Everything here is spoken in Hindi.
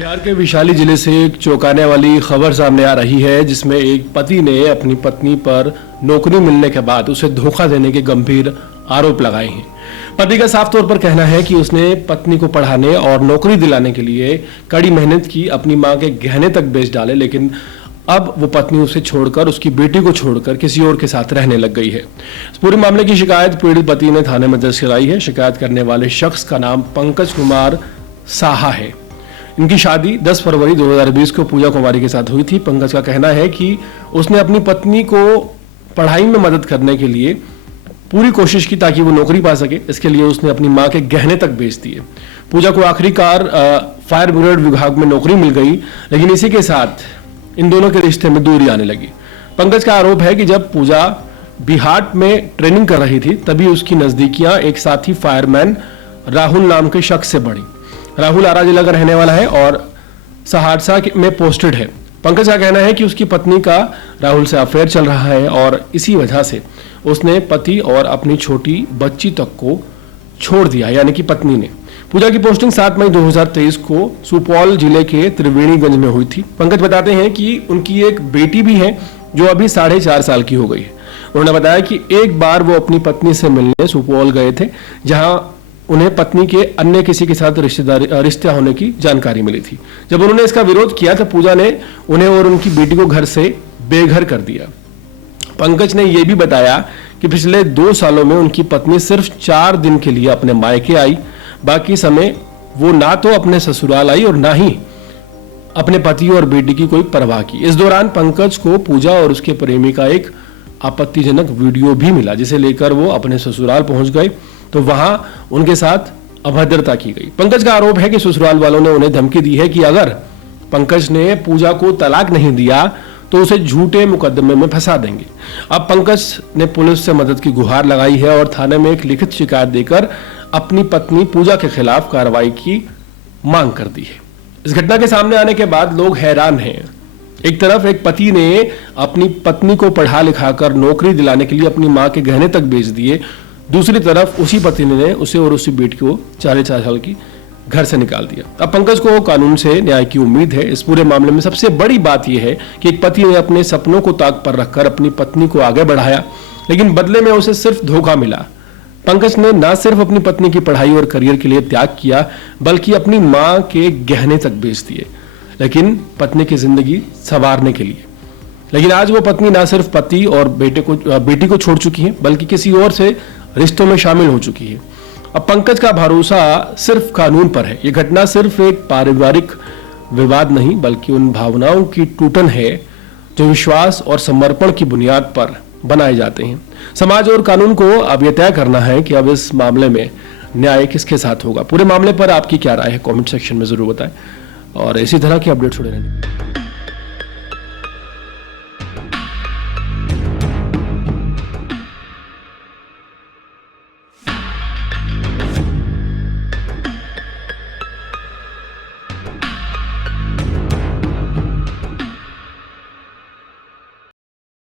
बिहार के वैशाली जिले से एक चौंकाने वाली खबर सामने आ रही है, जिसमें एक पति ने अपनी पत्नी पर नौकरी मिलने के बाद उसे धोखा देने के गंभीर आरोप लगाए हैं। पति का साफ तौर पर कहना है कि उसने पत्नी को पढ़ाने और नौकरी दिलाने के लिए कड़ी मेहनत की, अपनी मां के गहने तक बेच डाले, लेकिन अब वो पत्नी उसे छोड़कर, उसकी बेटी को छोड़कर किसी और के साथ रहने लग गई है। इस पूरे मामले की शिकायत पीड़ित पति ने थाने में दर्ज कराई है। शिकायत करने वाले शख्स का नाम पंकज कुमार साहा है। इनकी शादी 10 फरवरी 2020 को पूजा कुमारी के साथ हुई थी। पंकज का कहना है कि उसने अपनी पत्नी को पढ़ाई में मदद करने के लिए पूरी कोशिश की ताकि वो नौकरी पा सके। इसके लिए उसने अपनी मां के गहने तक बेच दिए। पूजा को आखिरकार फायर ब्रिगेड विभाग में नौकरी मिल गई, लेकिन इसी के साथ इन दोनों के रिश्ते में दूरी आने लगी। पंकज का आरोप है कि जब पूजा बिहाट में ट्रेनिंग कर रही थी, तभी उसकी नजदीकियां एक साथी फायरमैन राहुल नाम के शख्स से बढ़ी। राहुल आरा जिला का रहने वाला है और सहरसा में पोस्टेड है। पंकज का कहना है कि उसकी पत्नी का राहुल से अफेयर चल रहा है और इसी वजह से उसने पति और अपनी छोटी बच्ची तक को छोड़ दिया, यानी कि पत्नी ने। पूजा की पोस्टिंग 7 मई 2023 को सुपौल जिले के त्रिवेणीगंज में हुई थी। पंकज बताते हैं कि उनकी एक बेटी भी है जो अभी 4.5 साल की हो गई है। उन्होंने बताया कि एक बार वो अपनी पत्नी से मिलने सुपौल गए थे, जहां उन्हें पत्नी के अन्य किसी के साथ रिश्ता होने की जानकारी मिली थी। जब उन्होंने इसका विरोध किया तो पूजा ने उन्हें और उनकी बेटी को घर से बेघर कर दिया। पंकज ने यह भी बताया कि पिछले 2 सालों में उनकी पत्नी सिर्फ 4 दिन के लिए अपने मायके आई। बाकी समय वो ना तो अपने ससुराल आई और ना ही अपने पति और बेटी की कोई परवाह की। इस दौरान पंकज को पूजा और उसके प्रेमी का एक आपत्तिजनक वीडियो भी मिला, जिसे लेकर वो अपने ससुराल पहुंच गए तो वहां उनके साथ अभद्रता की गई। पंकज का आरोप है कि ससुराल वालों ने उन्हें धमकी दी है कि अगर पंकज ने पूजा को तलाक नहीं दिया तो उसे झूठे मुकदमे में फंसा देंगे। अब पंकज ने पुलिस से मदद की गुहार लगाई है और थाने में एक लिखित शिकायत देकर अपनी पत्नी पूजा के खिलाफ कार्रवाई की मांग कर दी है। इस घटना के सामने आने के बाद लोग हैरान हैं। एक तरफ एक पति ने अपनी पत्नी को पढ़ा लिखाकर नौकरी दिलाने के लिए अपनी मां के गहने तक बेच दिए, दूसरी तरफ उसी पति ने उसे और उसी बेटी को 4.5 साल की घर से निकाल दिया। अब पंकज को कानून से न्याय की उम्मीद है। इस पूरे मामले में सबसे बड़ी बात यह है कि एक पति ने अपने सपनों को ताक पर रखकर अपनी पत्नी को आगे बढ़ाया, लेकिन बदले में उसे सिर्फ धोखा मिला। पंकज ने न सिर्फ अपनी पत्नी की पढ़ाई और करियर के लिए त्याग किया, बल्कि अपनी मां के गहने तक बेच दिए, लेकिन पत्नी की जिंदगी संवारने के लिए। लेकिन आज वो पत्नी न सिर्फ पति और बेटी को छोड़ चुकी है, बल्कि किसी और से रिश्तों में शामिल हो चुकी है। अब पंकज का भरोसा सिर्फ कानून पर है। ये घटना सिर्फ एक पारिवारिक विवाद नहीं, बल्कि उन भावनाओं की टूटन है जो विश्वास और समर्पण की बुनियाद पर बनाए जाते हैं। समाज और कानून को अब यह तय करना है कि अब इस मामले में न्याय किसके साथ होगा। पूरे मामले पर आपकी क्या राय है, कमेंट सेक्शन में जरूर बताएं और इसी तरह की अपडेट जुड़े रहें।